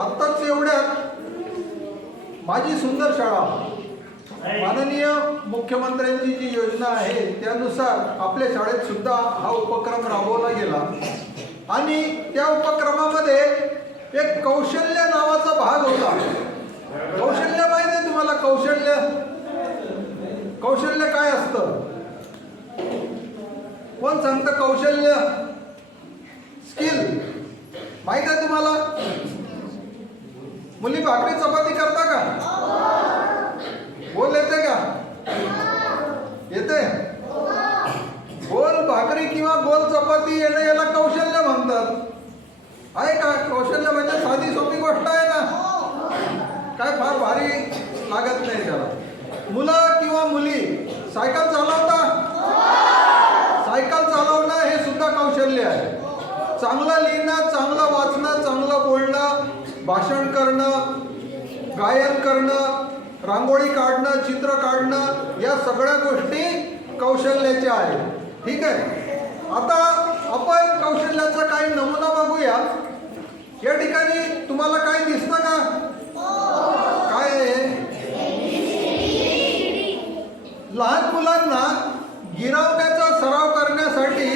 आत्ताच एवढ्यात माझी सुंदर शाळा माननीय मुख्यमंत्र्यांची जी योजना आहे त्यानुसार आपल्या शाळेत सुद्धा हा उपक्रम राबवला गेला. आणि त्या उपक्रमामध्ये एक कौशल्य नावाचा भाग होता. कौशल्य माहिती आहे तुम्हाला? कौशल्य? कौशल्य काय असतं? कोण सांगतं कौशल्य? स्किल. माहीत आहे तुम्हाला? मुली भाकरी चपाती करता का? बोल येते का? येते? गोल भाकरी किंवा गोल चपाती येणं याला कौशल्य म्हणतात. आहे का? कौशल्य म्हणजे साधी सोपी गोष्ट आहे ना? काय फार भारी लागत नाही त्याला. मुलं किंवा मुली सायकल चालवता? सायकल चालवणं हे सुद्धा कौशल्य आहे. चांगलं लिहिणं चांगलं वाचणं चांगलं बोलणं भाषण करणं गायन करणं रांगोळी काढणं चित्र काढणं या सगळ्या गोष्टी कौशल्याच्या आहेत. ठीक आहे? आता आपण कौशल्याचा काही नमुना बघूया. या ठिकाणी तुम्हाला काय दिसतं का? काय आहे? लहान मुलांना गिरावण्याचा सराव करण्यासाठी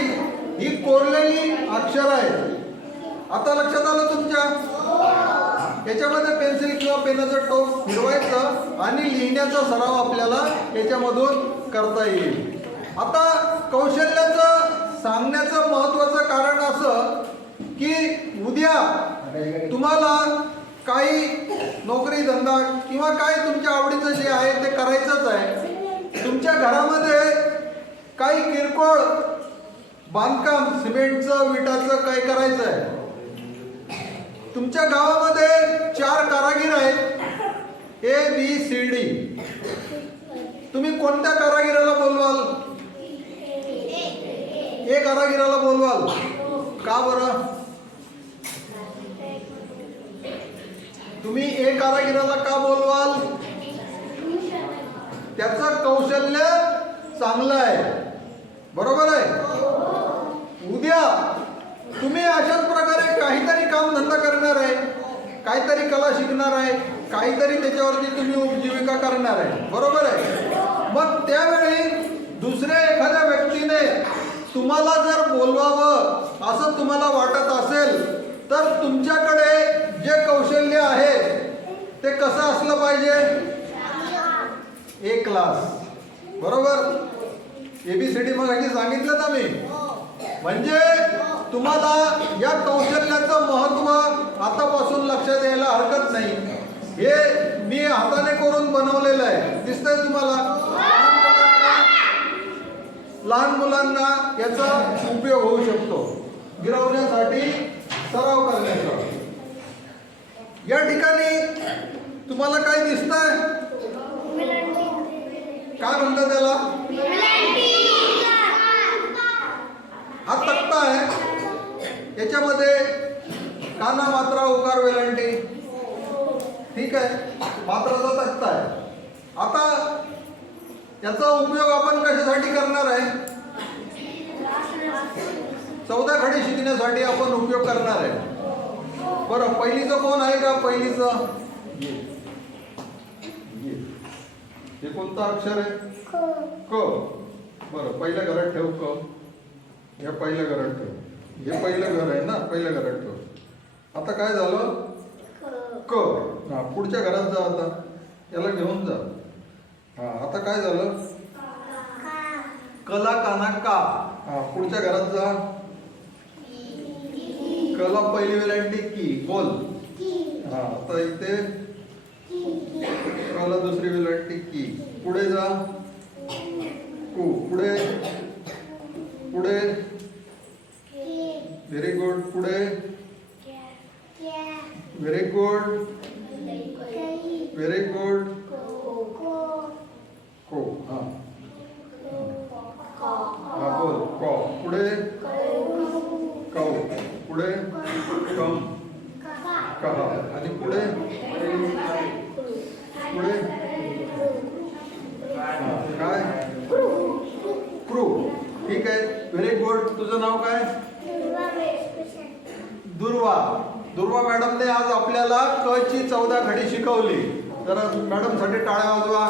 ही कोरलेली अक्षर आहेत. आता लक्षात आलं याच्यामध्ये पेन्सिल किंवा पेनाचं टोक फिरवायचं आणि लिहिण्याचा सराव आपल्याला याच्यामधून करता येईल. आता कौशल्याचं सांगण्याचं महत्वाचं कारण असं की उद्या तुम्हाला काही नोकरी धंदा किंवा काय तुमच्या आवडीचं जे आहे ते करायचंच आहे. तुमच्या घरामध्ये काही किरकोळ बांधकाम सिमेंटचं विटाचं काही करायचं आहे तुमच्या गावामध्ये चार कारागीर आहेत. A B C D. तुम्ही कोणत्या कारागिराला बोलवाल? ए कारागिराला बोलवाल. का बरं? तुम्ही ए कारागिराला का बोलवाल? त्याचं कौशल्य चांगलं आहे. बरोबर आहे? उद्या तुम्ही अशाच प्रकारे काहीतरी काम धंदा करणार आहे. काहीतरी कला शिकणार आहे. काहीतरी त्याच्यावरती तुम्ही उपजीविका करणार आहे. बरोबर आहे? मग त्यावेळी दुसऱ्या एखाद्या व्यक्तीने तुम्हाला जर बोलवावं असं तुम्हाला वाटत असेल तर तुमच्याकडे जे कौशल्य आहे ते कसं असलं पाहिजे? एक क्लास बरोबर? एबीसीडी मग सांगितलं ना मी. म्हणजे तुम्हाला या कौशल्याचं महत्त्व आतापासून लक्षात यायला हरकत नाही. हे मी हाताने करून बनवलेलं आहे. दिसतंय तुम्हाला? लहान मुलांना याचा उपयोग होऊ शकतो. गिरवण्यासाठी सराव करण्याचा. या ठिकाणी तुम्हाला काय दिसतंय? काय म्हणतात त्याला? याच्यामध्ये काना मात्रा उकार वेलांटी. ठीक आहे? मात्राचा तक्ता आहे. आता याचा उपयोग आपण कशासाठी करणार आहे? चौदा खडी शिकण्यासाठी आपण उपयोग करणार आहे. बरं पहिलीचं कोण आहे का? पहिलीचं? ये. ये. हे कोणतं अक्षर आहे? क. बरं पहिल्या घरात ठेव क. हे पहिल्या घरात ठेव. हे पहिलं घर आहे ना पहिल्या घरात ठेव आता काय झालं? क. हा पुढच्या घरात जा आता. याला घेऊन जा. हा आता काय झालं? कला काना का. हा पुढच्या घरात जा. कला पहिली वेलांटी की बोल. हा आता इथे. कला दुसरी वेलांटी की. पुढे जा. कू पुढे. पुढे. व्हेरी गुड पुढे? व्हेरी गुड व्हेरी गुड को हा. हा बोल. कॉ. पुढे? कौ. पुढे? कम. कहा. आणि पुढे? पुढे? काय? क्रू. ठीक आहे. व्हेरी गुड तुझं नाव काय? दुर्वा मॅडमने आज आपल्याला क ची चौदा घडी शिकवली. तर मॅडमसाठी टाळ्या वाजवा.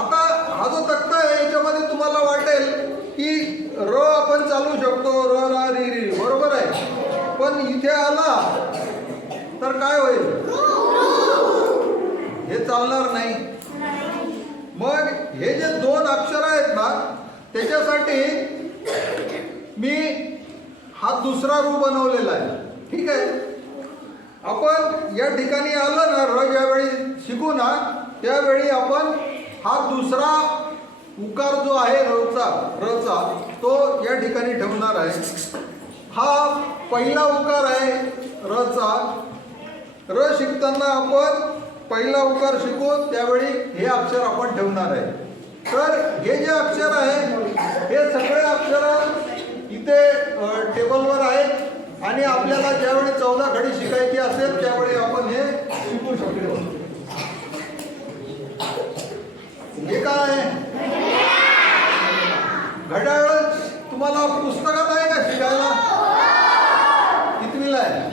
आता हा जो तक्ता आहे याच्यामध्ये तुम्हाला वाटेल की र आपण चालू शकतो र रा री री. बरोबर आहे? पण इथे आला तर काय होईल? हे चालणार नाही. मग हे जे दोन अक्षर आहेत ना त्याच्यासाठी दुसरा रू बनवलेला आहे. ठीक आहे? आपण या ठिकाणी आलं ना र ज्यावेळी शिकू ना त्यावेळी आपण हा दुसरा उकार जो आहे रचा रचा तो या ठिकाणी ठेवणार आहे. हा पहिला उकार आहे रचा र शिकताना आपण पहिला उकार शिकू त्यावेळी हे अक्षर आपण ठेवणार आहे. तर हे जे अक्षर आहे हे सगळे अक्षर इथे टेबलवर आहेत आणि आपल्याला ज्यावेळी चौदा घडी शिकायची असेल त्यावेळी आपण हे शिकू शकतो. हे काय आहे? घड्याळ? तुम्हाला पुस्तकात आहे का शिकायला? कितवीला आहे?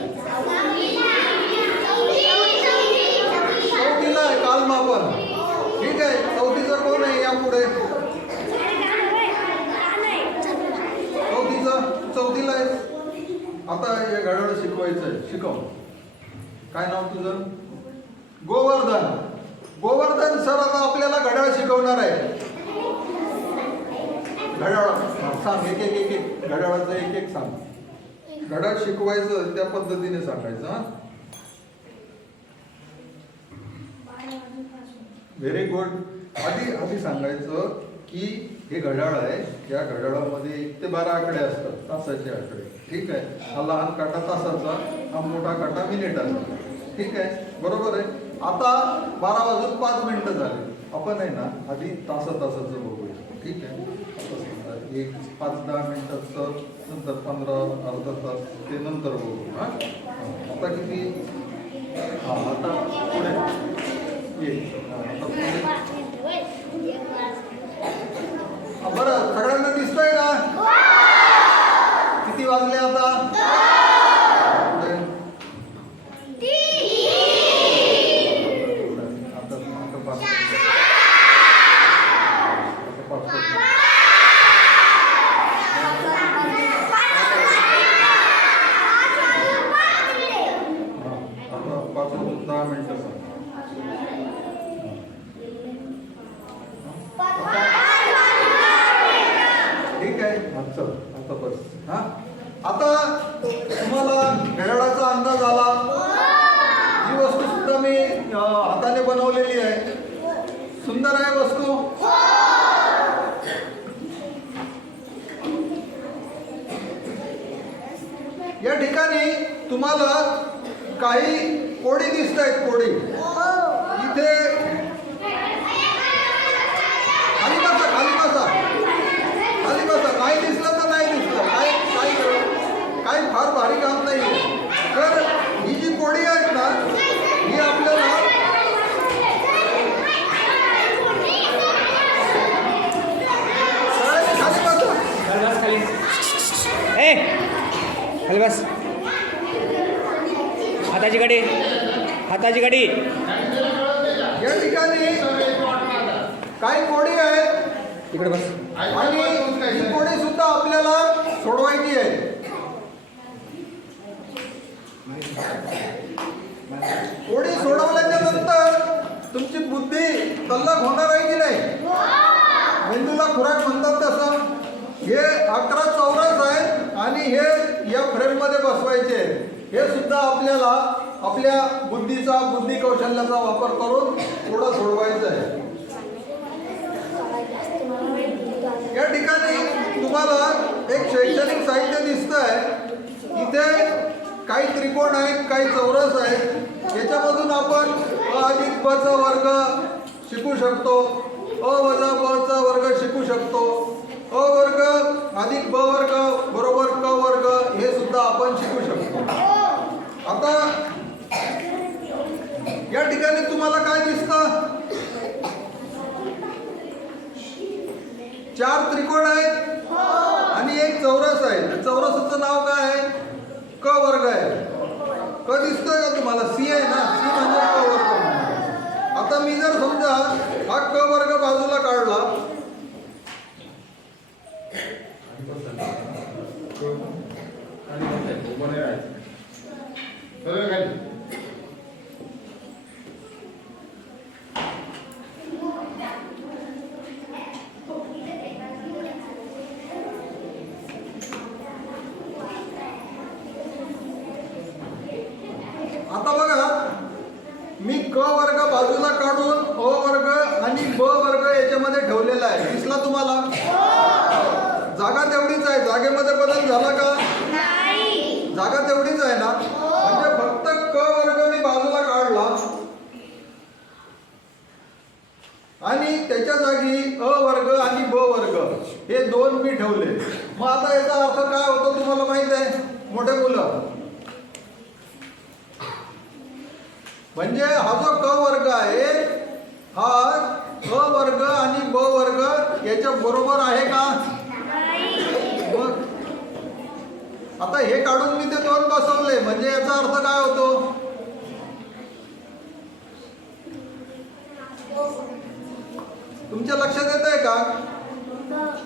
चौथीला आहे काल मापन ठीक आहे चौथीचं कोण आहे यापुढे पुढे चौथीचं चौथीला आहे आता हे घड्याळ शिकवायचं आहे. शिकव. काय नाव तुझं? गोवर्धन. गोवर्धन सर आता आपल्याला घड्याळ शिकवणार आहे. घड्याळ. सांग एक एक एक एक. घड्याळाचं एक एक सांग. घड्याळ शिकवायचं त्या पद्धतीने सांगायचं हा? व्हेरी गुड आधी आधी सांगायचं की हे घड्याळ आहे या घड्याळामध्ये एक ते बारा आकडे असतात तासाचे आकडे. ठीक आहे. हा लहान काटा तासाचा हा मोठा काटा मिनिटाचा ठीक आहे. बरोबर आहे. आता बारा वाजून पाच मिनिटं झाले. आपण आहे ना आधी तासा तासाचं बघूया. ठीक आहे. एक पाच दहा मिनिटाचं नंतर पंधरा अर्धा तास ते नंतर बघू. हा? आता किती? हा आता पुढे. ये. आता पुढे. बरं सगळ्यांना दिसतंय का किती वाजले आता पुढे. पुढे. आता आता पाच आता पाच वाजले. हा, आता पाच वाजून दहा मिनिटं सांग. ठीक आहे हा, चल आता बस हा आता तुम्हाला घड्याळाचा अंदाज आला ही वस्तू सुद्धा मी अं, हाताने बनवलेली आहे सुंदर आहे वस्तू या ठिकाणी तुम्हाला काही कोडी दिसत आहेत कोडी इथे खाली बसा खाली बसा खाली बसा नाही दिसलं तर नाही दिसलं काय काय काय फार भारी काम नाही तर ही जी कोडी आहेत ना ही आपल्याला सगळ्यांनी खाली बसा खाली बस खाली ए खाली बस हाताची गाडी हाताची गाडी. या ठिकाणी काही कोडी आहेत इकडे बस. आणि ही कोडी सुद्धा आपल्याला सोडवायची आहे. कोडी सोडवल्याच्या नंतर तुमची बुद्धी तल्लक होणार आहे की नाही? मेंदूला खुराक म्हणतात तसं. हे अकरा चौरस आहेत आणि हे या फ्रेममध्ये बसवायचे हे सुद्धा आपल्याला आपल्या बुद्धीचा बुद्धी कौशल्याचा वापर करून थोडं सोडवायचं आहे. या ठिकाणी तुम्हाला एक शैक्षणिक साहित्य दिसतंय. इथे काही त्रिकोण आहेत काही चौरस आहेत. याच्यामधून आपण अ अधिक ब वर्ग शिकू शकतो अ वजा बचा वर्ग शिकू शकतो अ वर्ग अधिक ब वर्ग बरोबर क वर्ग हे सुद्धा आपण शिकू शकतो. आता या ठिकाणी तुम्हाला काय दिसतं? चार त्रिकोण आहेत आणि एक चौरस आहे. चौरसाचं नाव काय आहे? क वर्ग आहे. क दिसतोय का तुम्हाला? सी आहे ना. सी म्हणजे क वर्ग. आता मी जर समजा हा क वर्ग बाजूला काढला सरळ खाली आता बघा मी क वर्ग बाजूला काढून अ वर्ग आणि ब वर्ग याच्यामध्ये ठेवलेला आहे दिसला तुम्हाला जागा तेवढीच आहे जागेमध्ये बदल झाला का जागा तेवढीच आहे ना म्हणजे फक्त क वर्ग मी बाजूला काढला आणि त्याच्या जागी अ वर्ग आणि ब वर्ग हे दोन मी ठेवले. मग आता याचा अर्थ काय होतो तुम्हाला माहीत आहे? मोठे मुलं. म्हणजे हा जो क वर्ग आहे हा अ वर्ग आणि ब वर्ग याच्या बरोबर आहे का? मग आता हे काढून मी ते दोन बसवले. म्हणजे याचा अर्थ काय होतो? तुमच्या लक्षात येत आहे का?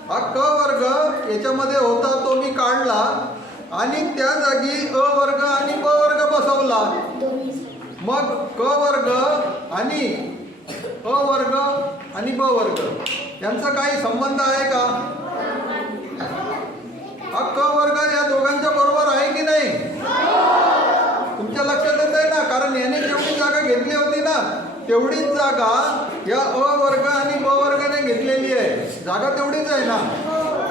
हा क वर्ग याच्यामध्ये होता तो मी काढला आणि त्या जागी अ वर्ग आणि ब वर्ग बसवला. मग क वर्ग आणि अ वर्ग आणि ब वर्ग यांचा काही संबंध आहे का? हा क वर्ग या दोघांच्या बरोबर आहे की नाही? तुमच्या लक्षात येत आहे ना? कारण याने जेवढी जागा घेतली होती ना तेवढीच जागा या अ वर्ग घेतलेली आहे. जागा तेवढीच आहे ना?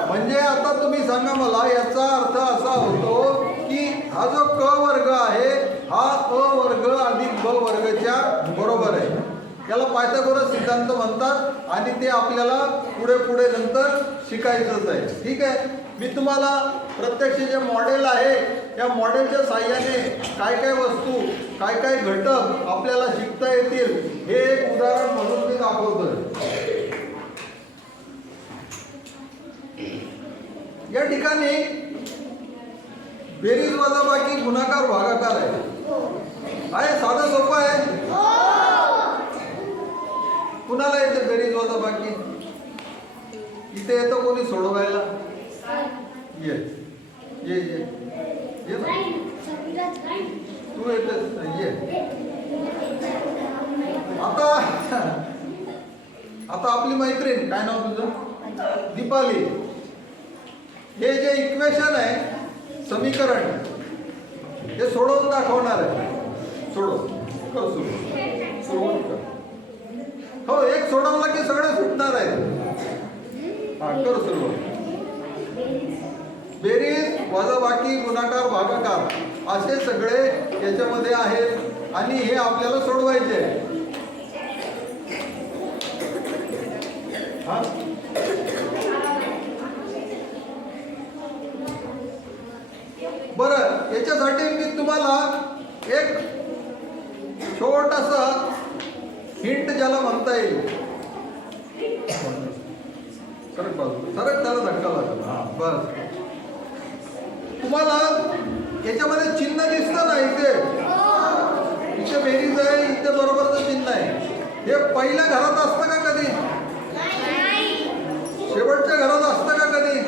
म्हणजे आता तुम्ही सांगा मला याचा अर्थ असा होतो की हा जो क वर्ग आहे हा अ वर्ग आणि ब वर्गच्या बरोबर आहे. याला पायथागोरस सिद्धांत म्हणतात आणि ते आपल्याला पुढे पुढे नंतर शिकायचंच आहे. ठीक आहे? मी तुम्हाला प्रत्यक्ष जे मॉडेल आहे त्या मॉडेलच्या साह्याने काय काय वस्तू काय काय घटक आपल्याला शिकता येतील हे एक उदाहरण म्हणून मी दाखवतोय. या ठिकाणी बेरीज वजाबाकी गुणाकार भागाकार आहे. आहे साधं सोपं आहे. कुणाला येतं बेरीज वजाबाकी इथे येतं कोणी? सोडवायला. ये ये ये. ये ना. तू येतेस ये. आता आता आपली मैत्रीण काय नाव तुझं? दीपाली. हे जे इक्वेशन आहे समीकरण हे सोडवून दाखवणार आहे. सोडव. कर सुरू. सुरुवात कर. हो एक सोडवला की सगळे सुटणार आहेत हा कर सुरुवात बेरीज वजाबाकी गुणाकार भागाकार असे सगळे याच्यामध्ये आहेत आणि हे आपल्याला सोडवायचे आहे. हा? बरं याच्यासाठी मी तुम्हाला एक छोटासा हिंट ज्याला म्हणता येईल. सरक बाजू सरक त्याला धक्का लागेल. हा बस. तुम्हाला याच्यामध्ये चिन्ह दिसतं ना इथे. इथे बेरीज आहे इथे बरोबरचं चिन्ह आहे. हे पहिल्या घरात असतं का कधी शेवटच्या घरात असतं का कधी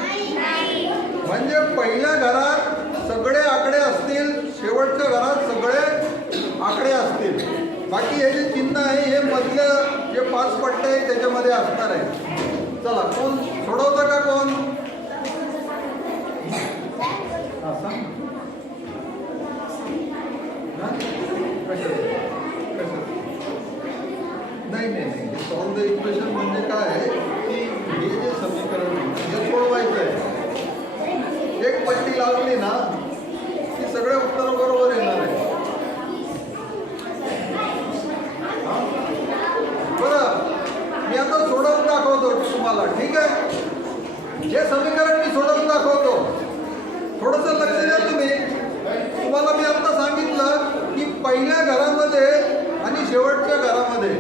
म्हणजे पहिल्या घरात सगळे आकडे असतील शेवटच्या घरात सगळे आकडे असतील बाकी हे जे चिन्ह आहे हे मधलं जे पाच पट्टे आहे त्याच्यामध्ये असणार आहे. चला कोण सोडवतं का कोण? नाही नाही नाही. सॉल्व द इक्वेशन म्हणजे काय आहे की हे जे समीकरण हे सोडवायचं आहे एक पट्टी लावली ना की सगळे उत्तर बरोबर येणार आहे हा? बरं मी आता सोडवून दाखवतो तुम्हाला. ठीक आहे? जे समीकरण मी सोडवून दाखवतो. थोडंसं लक्ष द्या तुम्ही. तुम्हाला मी आता सांगितलं की पहिल्या घरामध्ये आणि शेवटच्या घरामध्ये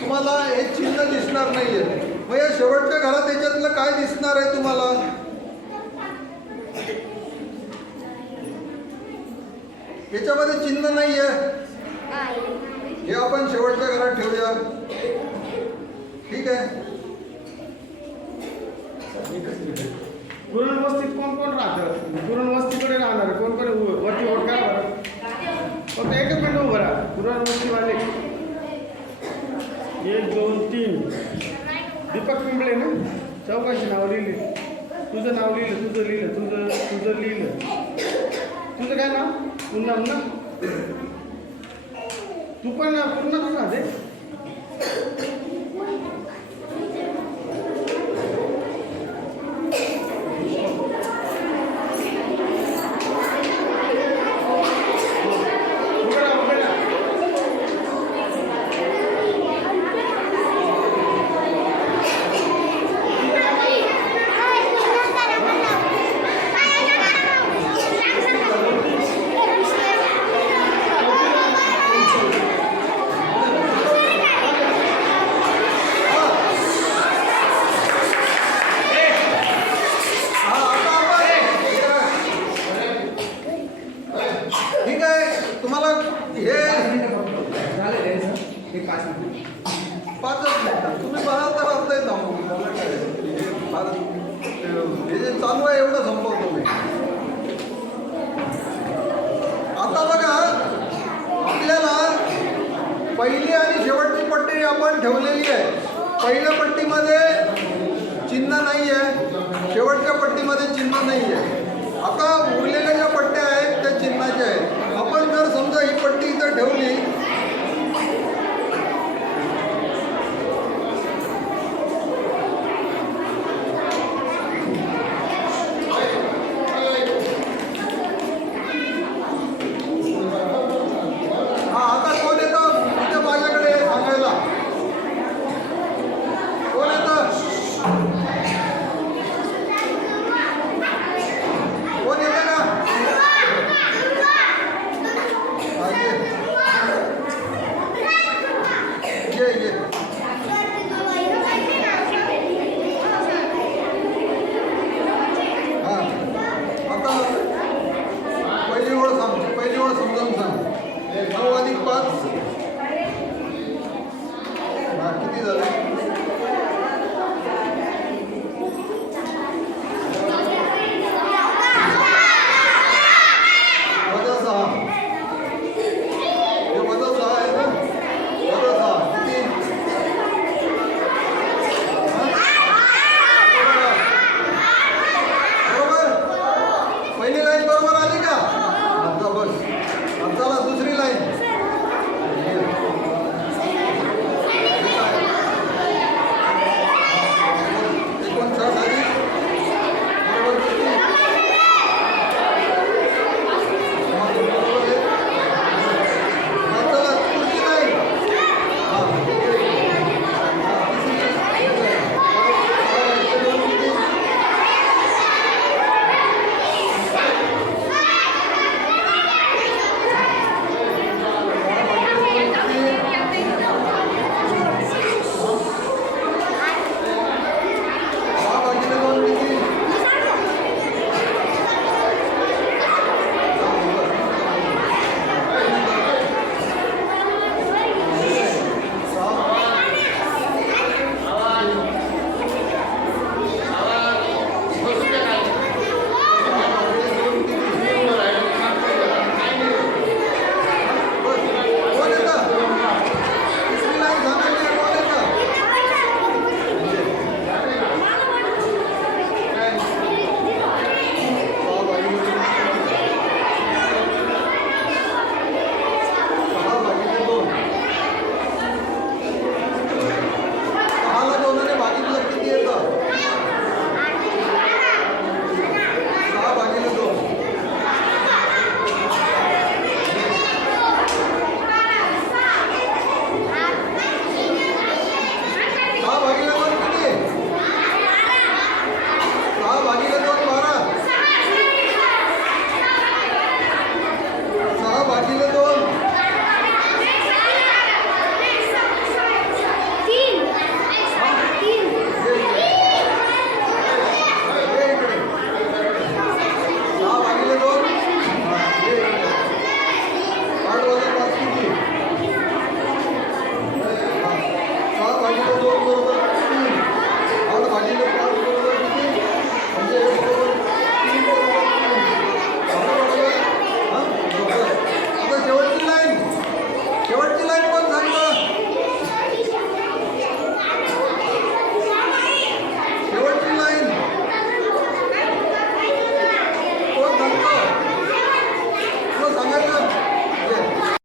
तुम्हाला हे चिन्ह दिसणार नाहीये. मग या शेवटच्या घरात याच्यातलं काय दिसणार आहे तुम्हाला? याच्यामध्ये चिन्ह नाही आहे हे आपण शेवटच्या घरात ठेवूया. ठीक आहे? पुरण वस्तीत कोण कोण राहतं? पुरण वस्तीकडे राहणार कोण कोण वरती ओढ करा बरं? फक्त एकच मिनिट उभं राहा. पुरण वस्तीवाले एक दोन तीन. दीपक पिंपळे ना? चौकाशी नाव लिहिले तुझं नाव लिहिलं तुझं लिहिलं तुझं तुझं लिहिलं. तुझं काय नाव? पुन्हा ना? तू पण पूर्ण राहते? मध्ये चिन्ह नाही आहे आता उरलेल्या ज्या पट्ट्या आहेत त्या चिन्हाच्या आहेत. आपण जर समजा ही पट्टी इथं ठेवली